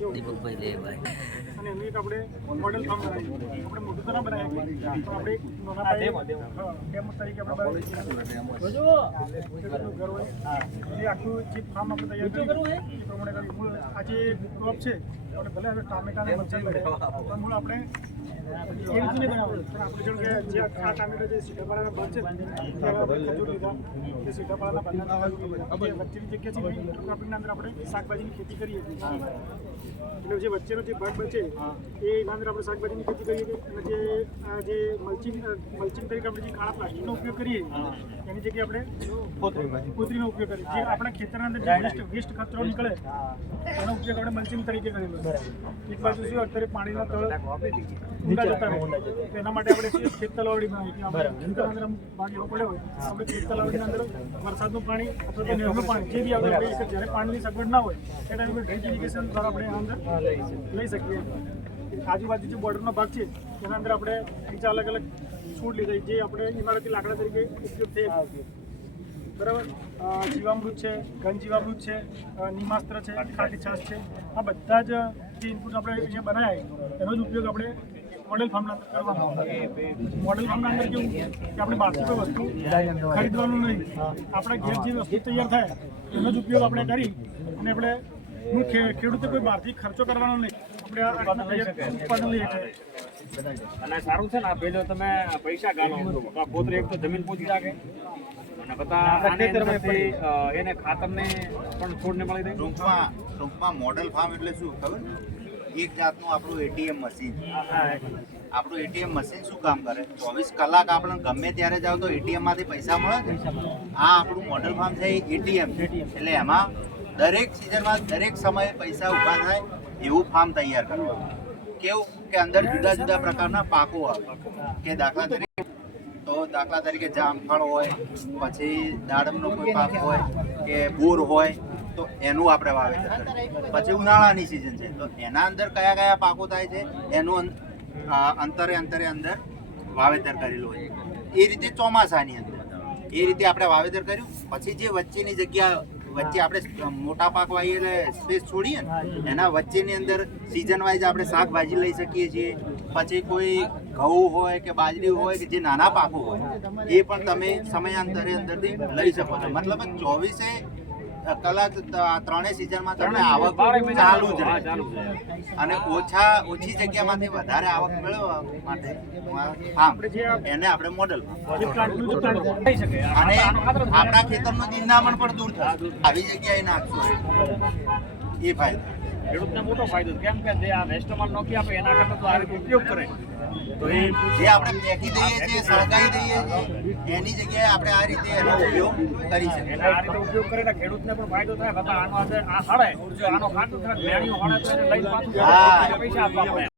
દીપકભાઈ લેવાય અને એનું એક આપણે મોડેલ ફાર્મ બનાવ્યું. આપણે મોટું તો ના બનાવીએ પણ આપણે એક નાના પાયે ડેમો તરીકે આપણે બનાવીએ. ઘર હોય એ આખું જે ફાર્મ આપણે તૈયાર કર્યું એ પ્રમાણે કર્યું. મૂળ આ જે ક્રોપ છે આપણે ભલે હવે ટામેટાને મરચાં કરે પણ મૂળ આપણે એ રીતે નહીં બનાવવું. પણ આપણે જોડે કે જે આ ટામેટા જે સીતાફળાના ભાગ છે ત્યારે આપણે ખજૂર લીધા એ સીતાફળાના ભાગના વચ્ચેની જગ્યા છે ક્રોપિંગના અંદર આપણે શાકભાજીની ખેતી કરીએ છીએ. એટલે જે વચ્ચેનો જે ભાગ બચે એના અંદર આપણે શાકભાજીની ખેતી કરીએ છીએ. અને જે મલ્ચિંગ તરીકે આપણે જે કાળા પ્લાસ્ટિકનો ઉપયોગ કરીએ એની જગ્યાએ આપણે કોથળીનો ઉપયોગ કરીએ. જે આપણા ખેતરના અંદર જે વેસ્ટ કચરો નીકળે એનો ઉપયોગ આપણે મલ્ચિંગ તરીકે કરેલો. એક બાજુ શું અત્યારે પાણીના તળ ઊંડા જતા રહે તો એના માટે આપણે ખેત તલાવડી બનાવી. ખેતરના અંદર ભાગ એવો પડ્યો હોય આપણે ખેત તલાવડીના અંદર વરસાદનું પાણી અથવા તો નહેરનું પાણી જે બી આવે જ્યારે પાણીની સગવડ ના હોય એ ટાઈમે ડ્રીપ ઇરિગેશન દ્વારા આપણે અંદર લઈ શકીએ. આજુબાજુ જે બોર્ડરનો ભાગ છે એના અંદર આપણે બીજા અલગ અલગ છૂટ લીધી જે આપણે ઇમારતી લાકડા તરીકે ઉપયોગ થઈ બરાબર. જીવામૃત છે, ઘન જીવામૃત છે, નિમાસ્ત્ર છે, ખાટી છાશ છે, આ બધા જ જે ઇનપુટ આપણે અહીંયા બનાવ્યા એનો જ ઉપયોગ આપણે મોડેલ ફાર્મના અંદર કરવાનો. મોડેલ ફાર્મના અંદર કેવું કે આપણે બહારથી કોઈ વસ્તુ ખરીદવાનું નહીં, આપણા ઘેર જે વસ્તુ તૈયાર થાય એનો જ ઉપયોગ આપણે કરી અને આપણે ખેડૂતે કોઈ બહારથી ખર્ચો કરવાનો નહીં. આપણે ઉત્પાદન લઈએ અને સારું છે ને આ પેલો તમે પૈસા ગાલો પોતરે એક તો જમીન પૂછી રાખે અને બધા એને ખાતરને પણ છોડને મળી રહે. ટૂંકમાં મોડેલ ફાર્મ એટલે શું ખબર? એક જાતનું આપણું એટીએમ મશીન. આપણું એટીએમ મશીન શું કામ કરે? 24 કલાક આપણે ગમે ત્યારે જાવ તો એટીએમ માંથી પૈસા મળે ને. આ આપણું મોડેલ ફાર્મ છે એટીએમ એટલે એમાં દરેક સિઝનમાં દરેક સમયે પૈસા ઊભા થાય એવું ફાર્મ તૈયાર કરવાનું. કેવું કે અંદર જુદા જુદા પ્રકારના પાકો આવે કે દાખલા તરીકે જામફળ હોય, પછી દાડમનો કોઈ પાક હોય કે બોર હોય તો એનું આપણે વાવેતર કરીએ. પછી ઉનાળાની સિઝન છે તો એના અંદર કયા કયા પાકો થાય છે એનું અંતરે અંદર વાવેતર કરેલું હોય. એ રીતે ચોમાસાની અંદર એ રીતે આપણે વાવેતર કર્યું. પછી જે વચ્ચેની જગ્યા વચ્ચે આપણે મોટા પાક વાવીએ એટલે સ્પેસ છોડીએ ને એના વચ્ચેની અંદર સિઝન વાઇઝ આપણે શાકભાજી લઈ શકીએ છીએ. પછી કોઈ ઘઉં હોય કે બાજરી હોય કે જે નાના પાકો હોય એ પણ તમે સમયાંતરે અંદરથી લઈ શકો છો. મતલબ 24 કલાક ત્રણેય સિઝનમાં તમને આવક ચાલુ જ રહે અને ઓછી જગ્યામાંથી વધારે આવક મેળવવા માટે એને આપણે મોડલ અને આપણા ખેતરનું નિંદામણ પણ દૂર થશે. આવી જગ્યાએ નાખશું એ ફાયદો ખેડૂતને મોટો ફાયદો. કેમ કે જે આ વેસ્ટમાં નોખી આપે એના કરતા તો આ રીતે ઉપયોગ કરે તો એ જે આપણે ફેંકી દઈએ છીએ, સળગાવી દઈએ છીએ એની જગ્યાએ આપણે આ રીતે એનો ઉપયોગ કરી શકીએ. આ રીતે ઉપયોગ કરીને ખેડૂતને પણ ફાયદો થાય. આનો આજે આ હળે આનો ખાતું થાય મેણિયું હળે તો એને લઈને પાછું પૈસા આપવા પડે.